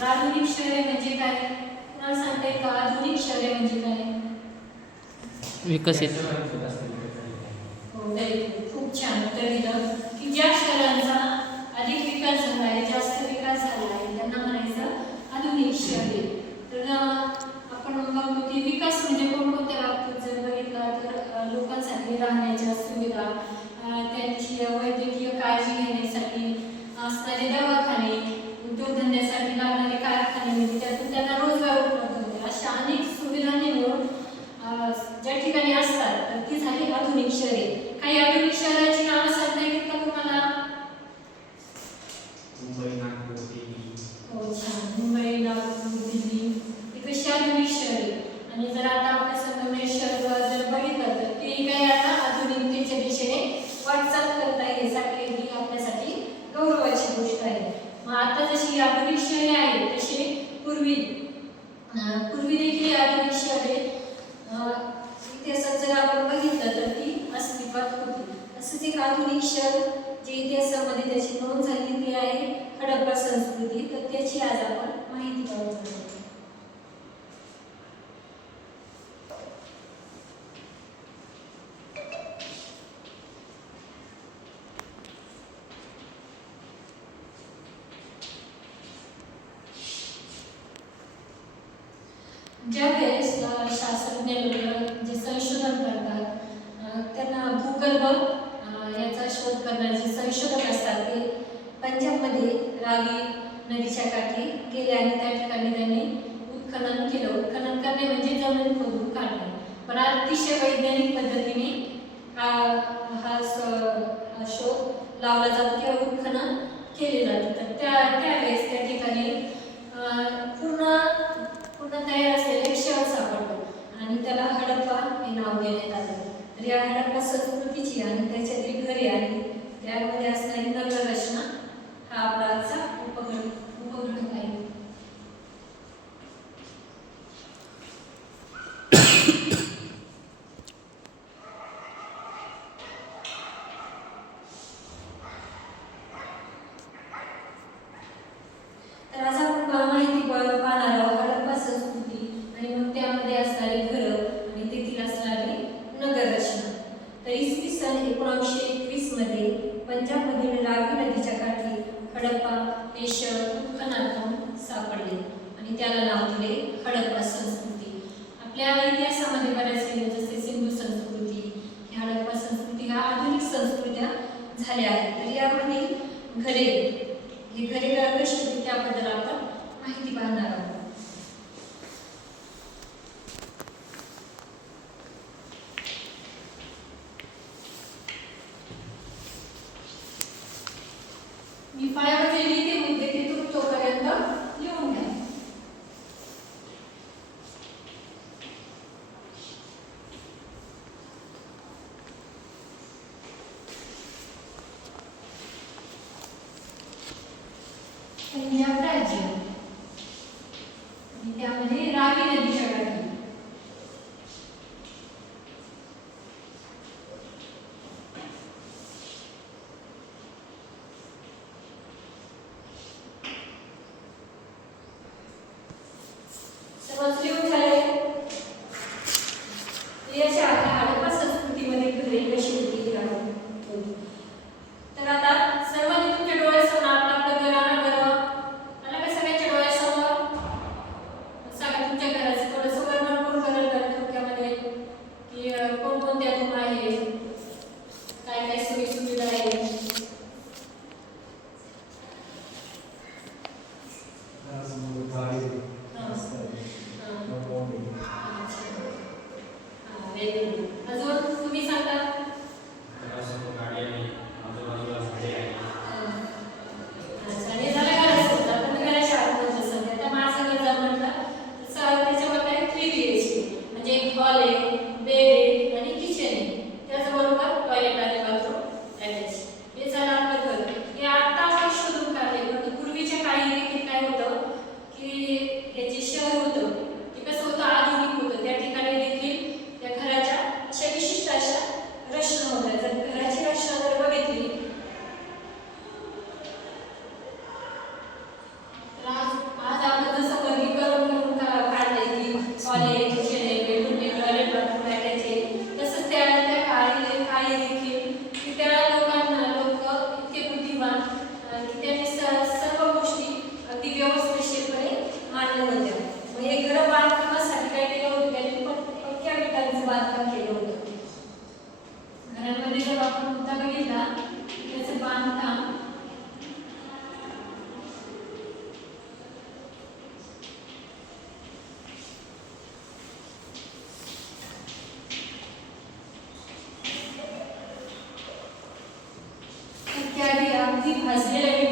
तर आधुनिक शहरे म्हणजे काय? तुम्हाला सांगता येईल का आधुनिक शहरे म्हणजे काय? विकसित. हो, व्हेरी गुड. खूप छान उत्तर दिलं की ज्या शहरांचा अधिक विकास झाला आहे, जास्त विकास झाला आहे, त्यांना म्हणायचं आधुनिक शहरे. तर आपण बघू की विकास म्हणजे कोणकोणत्या बाबतीत जर बघितला तर लोकांसाठी राहण्याच्या सुविधा, त्यांची वैद्यकीय काळजी घेण्यासाठी असणारे दवाखाने, उद्योगधंद्यासाठी लागणारे कारखाने, म्हणजे त्यातून त्यांना रोजगार उपलब्ध होते, अशा अनेक सुविधा मिळून ज्या ठिकाणी असतात तर ती झाली आधुनिक शहरे. काही आधुनिक शहराची नावं सांगता येतील का तुम्हाला? मुंबई, नागपूर, दिल्ली. हो, छान. मुंबई, नागपूर, दिल्ली ही कशी आधुनिक शहरे. आणि जर आता आपल्या संगमनेर शहर जर बघितलं तर ते काही आता आधुनिकतेच्या दिशेने वाटचाल करत आहे, ही आपल्यासाठी गौरवाची गोष्ट आहे. मग आता जशी आधुनिक शहरे आहेत तशी पूर्वी देखील आधुनिक शहरे इतिहासात जर आपण बघितलं तर ती अस्तित्वात होती. असंच एक आधुनिक शहर जे इतिहासामध्ये त्याची नोंद झाली ती आहे हडप्पा संस्कृती. तर त्याची आज आपण माहिती काढून घेऊ. ज्यावेळेस शास्त्रज्ञ लोक जे संशोधन करतात त्यांना भूगर्भ याचा शोध करणारे जे संशोधक असतात ते पंजाबमध्ये रावी नदीच्या काठी गेले आणि त्या ठिकाणी त्यांनी उत्खनन केलं. उत्खनन करणे म्हणजे जमीन खोदून काढणे, पण अतिशय वैज्ञानिक पद्धतीने हा शोध लावला जातो किंवा उत्खनन केले जाते. तर त्यावेळेस त्या ठिकाणी पूर्ण तयार असलेले शहर सापडलं आणि त्याला हडप्पा हे नाव देण्यात आलं. तर या हडप्पा संस्कृतीची आणि त्याच्यातील घरे आणि त्यामध्ये असणारी नगर रचना हा आपला आजचा उपग्रह आहे. तर आज आपण माहिती पाहणार आहोत हडप्पा संस्कृती आणि मग त्यामध्ये असणारी घरं आणि तेथील असणारी नगर रचना. तर इसवी सन 1921 मध्ये पंजाबमधील रावी नदीच्या काठी हडप्पा हे शहर उत्खननातून सापडले आणि त्याला नाव दिले हडप्पा संस्कृती. आपल्या इतिहासामध्ये बऱ्याच जसे सिंधू संस्कृती, हडप्पा संस्कृती ह्या आधुनिक संस्कृत्या झाल्या आहेत. तर यामध्ये घरे हे घरे कशी होती त्याबद्दल आपण माहिती पाहणार आहोत. मी पायावर जे लिहिते मुद्दे ते तोपर्यंत लिहून घ्या. पंजाब राज्य आणि त्यामध्ये रावी नदीच्या काठी सर्वात लिहून झाले. याच्या हडप्पा संस्कृतीमध्ये घरे कशी होती तर आता सर्वांनी तुमच्या डोळ्यासमोर आपलं घर आणा बरं. आलं का सगळ्यांच्या डोळ्यासमोर? सांगा तुमच्या घराचं थोडंसं आपण मुद्दा बघितला त्याचं बांधकाम इत्यादी अगदी भाजलेलं